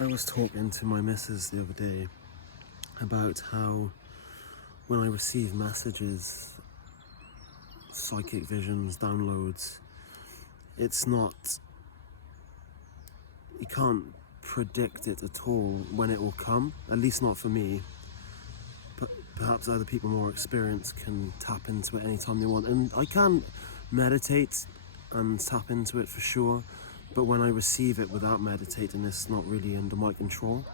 I was talking to my missus the other day about how when I receive messages, psychic visions, downloads, it's not, you can't predict it at all when it will come, at least not for me. But perhaps other people more experienced can tap into it anytime they want. And I can meditate and tap into it for sure, but when I receive it without meditating, it's not really under my control.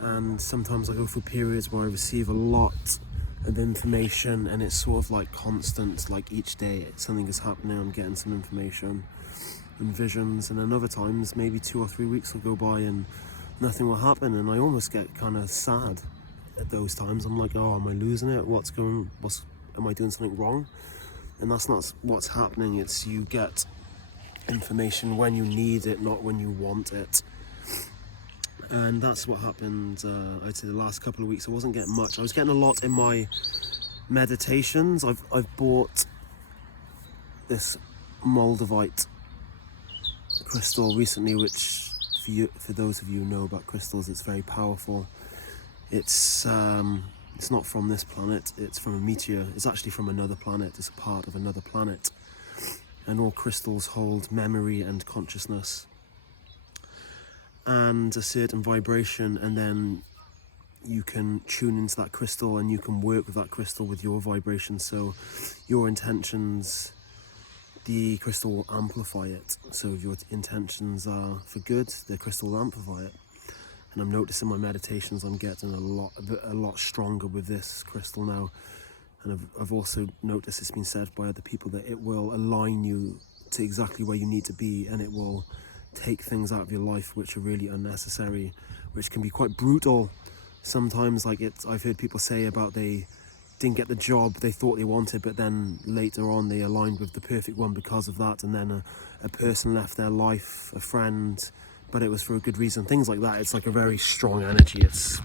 And sometimes I go through periods where I receive a lot of information and it's sort of like constant, like each day something is happening, I'm getting some information and visions, and then other times maybe 2 or 3 weeks will go by and nothing will happen, and I almost get kind of sad at those times. I'm like, oh, am I losing it? Am I doing something wrong? And that's not what's happening. It's you get information when you need it, not when you want it. And that's what happened, I'd say the last couple of weeks. I wasn't getting much. I was getting a lot in my meditations. I've bought this Moldavite crystal recently, which for those of you who know about crystals, it's very powerful. It's not from this planet, it's from a meteor. It's actually from another planet, it's a part of another planet. And all crystals hold memory and consciousness and a certain vibration, and then you can tune into that crystal and you can work with that crystal with your vibration. So your intentions, the crystal will amplify it. So if your intentions are for good, the crystal will amplify it. And I'm noticing my meditations, I'm getting a lot stronger with this crystal now. And I've also noticed, it's been said by other people, that it will align you to exactly where you need to be, and it will take things out of your life which are really unnecessary, which can be quite brutal sometimes. Like I've heard people say about they didn't get the job they thought they wanted, but then later on they aligned with the perfect one because of that, and then a person left their life, a friend, but it was for a good reason. Things like that. It's like a very strong energy. It's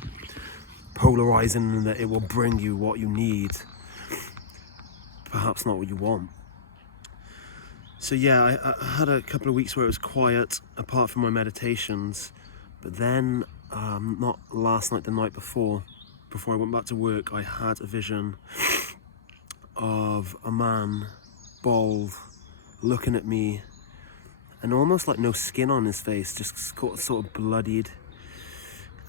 polarizing in that it will bring you what you need, perhaps not what you want. So yeah, I had a couple of weeks where it was quiet apart from my meditations, but then not last night, the night before I went back to work, I had a vision of a man, bald, looking at me, and almost like no skin on his face, just sort of bloodied,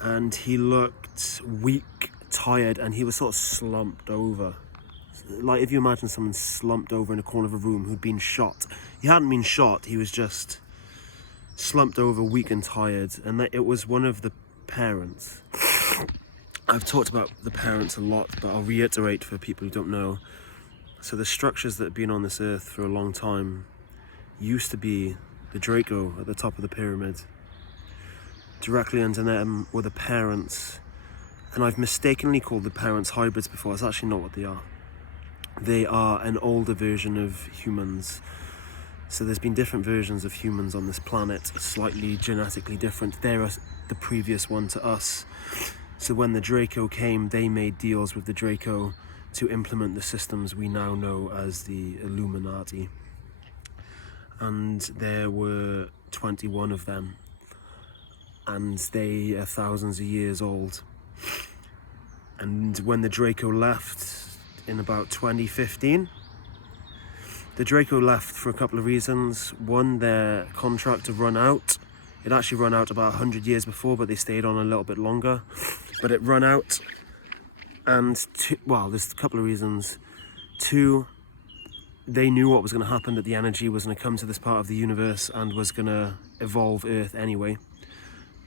and he looked weak, tired, and he was sort of slumped over. Like if you imagine someone slumped over in a corner of a room who'd been shot. He hadn't been shot, he was just slumped over, weak and tired, and it was one of the parents. I've talked about the parents a lot, but I'll reiterate for people who don't know. So the structures that have been on this earth for a long time used to be the Draco at the top of the pyramid. Directly under them were the parents, and I've mistakenly called the parents hybrids before. It's actually not what they are. They are an older version of humans. So there's been different versions of humans on this planet, slightly genetically different. They're the previous one to us. So when the Draco came, they made deals with the Draco to implement the systems we now know as the Illuminati. And there were 21 of them, and they are thousands of years old. And when the Draco left in about 2015, the Draco left for a couple of reasons. One, their contract had run out. It actually run out about 100 years before, but they stayed on a little bit longer. But it run out, and there's a couple of reasons. Two, they knew what was going to happen, that the energy was going to come to this part of the universe and was going to evolve Earth anyway.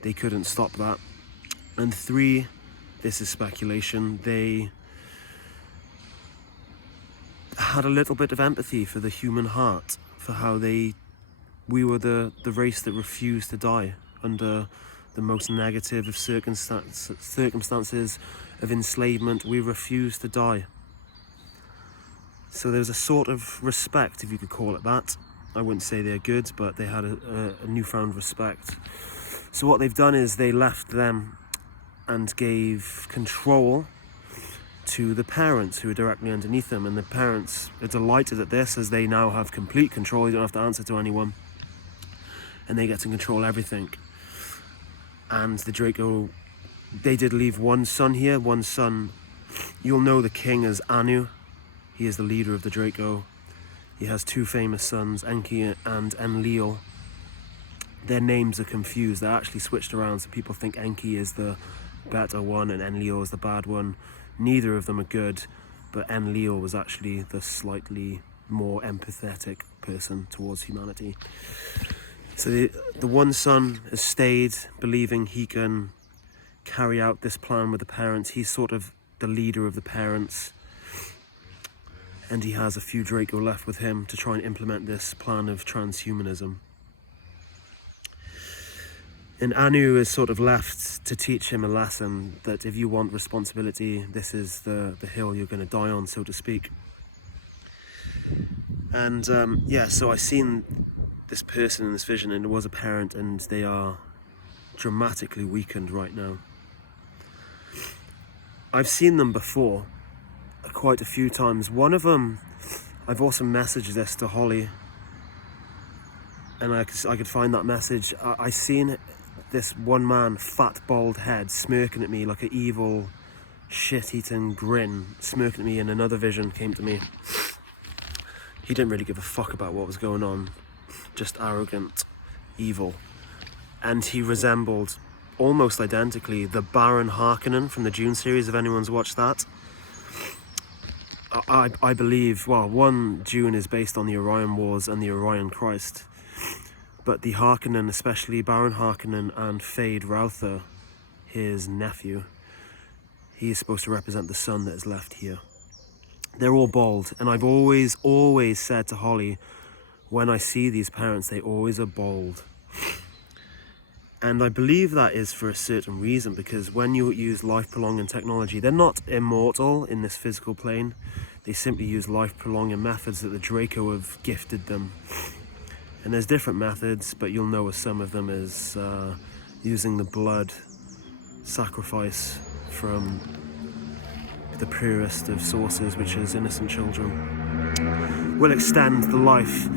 They couldn't stop that. And three, this is speculation, they had a little bit of empathy for the human heart, for how we were the race that refused to die under the most negative of circumstances of enslavement. We refused to die. So there was a sort of respect, if you could call it that. I wouldn't say they're good, but they had a newfound respect. So what they've done is they left them and gave control to the parents who are directly underneath them, and the parents are delighted at this, as they now have complete control. You don't have to answer to anyone, and they get to control everything. And the Draco, they did leave one son here. One son, you'll know the king as Anu. He is the leader of the Draco. He has two famous sons, Enki and Enlil. Their names are confused. They're actually switched around, so people think Enki is the better one and Enlil is the bad one. Neither of them are good, but Enlil was actually the slightly more empathetic person towards humanity. So the one son has stayed, believing he can carry out this plan with the parents. He's sort of the leader of the parents, and he has a few Draco left with him to try and implement this plan of transhumanism. And Anu is sort of left to teach him a lesson that if you want responsibility, this is the hill you're going to die on, so to speak. And yeah, so I seen this person in this vision, and it was a parent, and they are dramatically weakened right now. I've seen them before, quite a few times. One of them, I've also messaged this to Holly, and I could find that message. I seen this one man, fat bald head, smirking at me like an evil shit-eating grin, smirking at me, and another vision came to me. He didn't really give a fuck about what was going on, just arrogant, evil. And he resembled, almost identically, the Baron Harkonnen from the Dune series, if anyone's watched that. I believe, well, one, Dune is based on the Orion Wars and the Orion Christ. But the Harkonnen, especially Baron Harkonnen and Fade Routher, his nephew, he is supposed to represent the son that is left here. They're all bald, and I've always said to Holly, when I see these parents, they always are bald. And I believe that is for a certain reason, because when you use life-prolonging technology, they're not immortal in this physical plane. They simply use life-prolonging methods that the Draco have gifted them. And there's different methods, but you'll know some of them is using the blood sacrifice from the purest of sources, which is innocent children, will extend the life.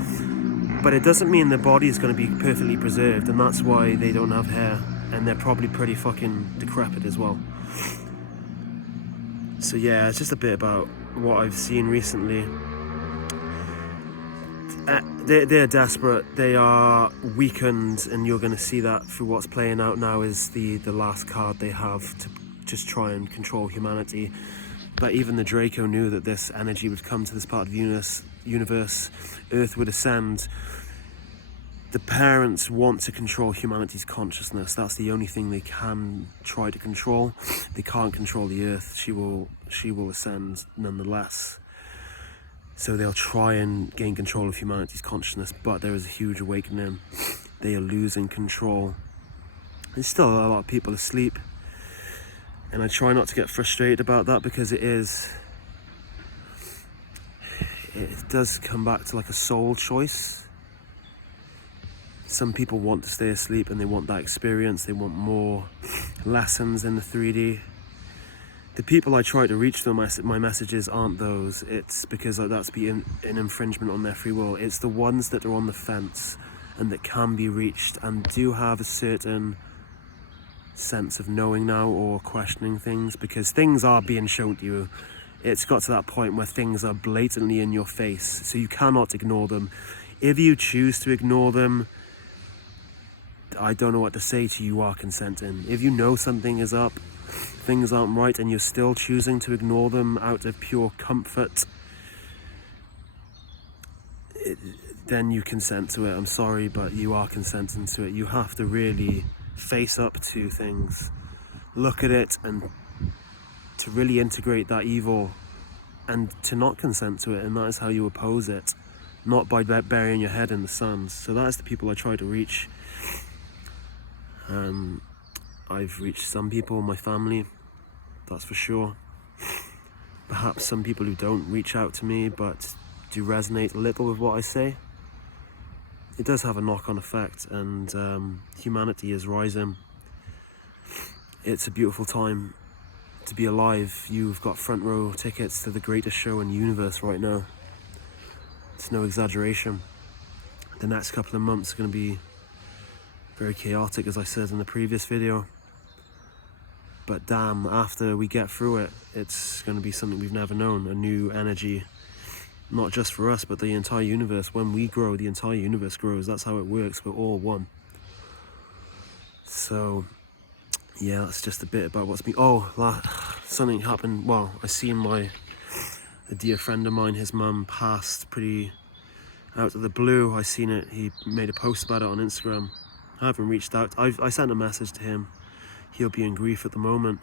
But it doesn't mean the body is going to be perfectly preserved, and that's why they don't have hair, and they're probably pretty fucking decrepit as well. So yeah, it's just a bit about what I've seen recently. They're desperate, they are weakened, and you're going to see that through what's playing out now is the last card they have to just try and control humanity. But even the Draco knew that this energy would come to this part of the universe, Earth would ascend. The parents want to control humanity's consciousness. That's the only thing they can try to control. They can't control the Earth. She will ascend nonetheless. So they'll try and gain control of humanity's consciousness, but there is a huge awakening. They are losing control. There's still a lot of people asleep, and I try not to get frustrated about that, because it does come back to like a soul choice. Some people want to stay asleep and they want that experience, they want more lessons in the 3D. The people I try to reach them, my messages aren't those. It's because that's an infringement on their free will. It's the ones that are on the fence and that can be reached and do have a certain sense of knowing now or questioning things, because things are being shown to you. It's got to that point where things are blatantly in your face, so you cannot ignore them. If you choose to ignore them, I don't know what to say to you, you are consenting. If you know something is up, things aren't right, and you're still choosing to ignore them out of pure comfort, then you consent to it. I'm sorry, but you are consenting to it. You have to really face up to things, look at it, and to really integrate that evil and to not consent to it, and that is how you oppose it, not by burying your head in the sand. So that is the people I try to reach. I've reached some people in my family, that's for sure. Perhaps some people who don't reach out to me but do resonate a little with what I say. It does have a knock-on effect, and humanity is rising. It's a beautiful time to be alive. You've got front row tickets to the greatest show in the universe right now. It's no exaggeration. The next couple of months are going to be very chaotic, as I said in the previous video. But damn, after we get through it, it's going to be something we've never known, a new energy, not just for us, but the entire universe. When we grow, the entire universe grows. That's how it works. We're all one. So, yeah, that's just a bit about what's been... Oh, something happened. Well, I seen a dear friend of mine, his mum passed pretty out of the blue. I seen it. He made a post about it on Instagram. I haven't reached out. I sent a message to him. He'll be in grief at the moment.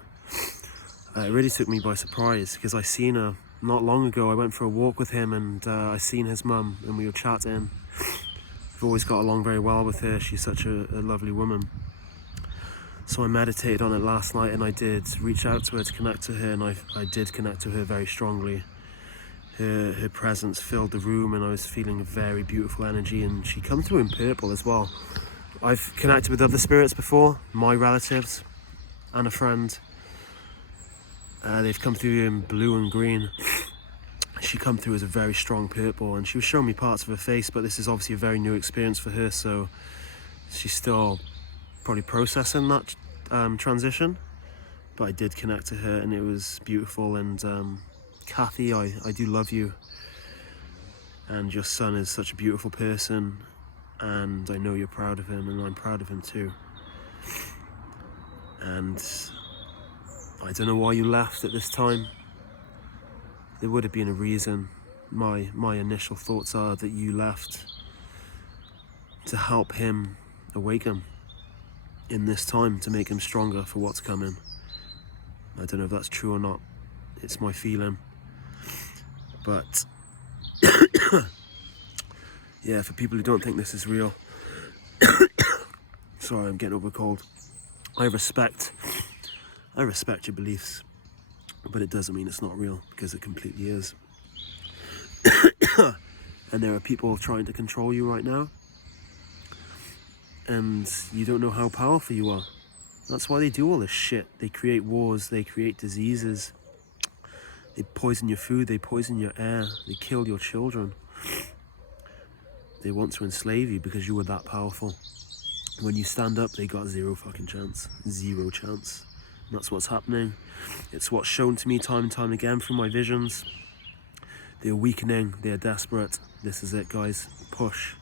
It really took me by surprise because I seen her not long ago. I went for a walk with him and I seen his mum and we were chatting. I've always got along very well with her. She's such a lovely woman. So I meditated on it last night and I did reach out to her to connect to her, and I did connect to her very strongly. Her presence filled the room and I was feeling a very beautiful energy, and she come through in purple as well. I've connected with other spirits before, my relatives and a friend. They've come through in blue and green. She come through as a very strong purple, and she was showing me parts of her face, but this is obviously a very new experience for her, so she's still probably processing that transition. But I did connect to her and it was beautiful. And Kathy, I do love you, and your son is such a beautiful person, and I know you're proud of him, and I'm proud of him too. And I don't know why you left at this time. There would have been a reason. My initial thoughts are that you left to help him awaken in this time, to make him stronger for what's coming. I don't know if that's true or not. It's my feeling. But yeah, for people who don't think this is real, sorry, I'm getting over a cold. I respect your beliefs, but it doesn't mean it's not real, because it completely is. And there are people trying to control you right now, and you don't know how powerful you are. That's why they do all this shit. They create wars, they create diseases, they poison your food, they poison your air, they kill your children. They want to enslave you because you were that powerful. When you stand up, they got zero fucking chance. Zero chance. And that's what's happening. It's what's shown to me time and time again through my visions. They're weakening, they're desperate. This is it, guys. Push.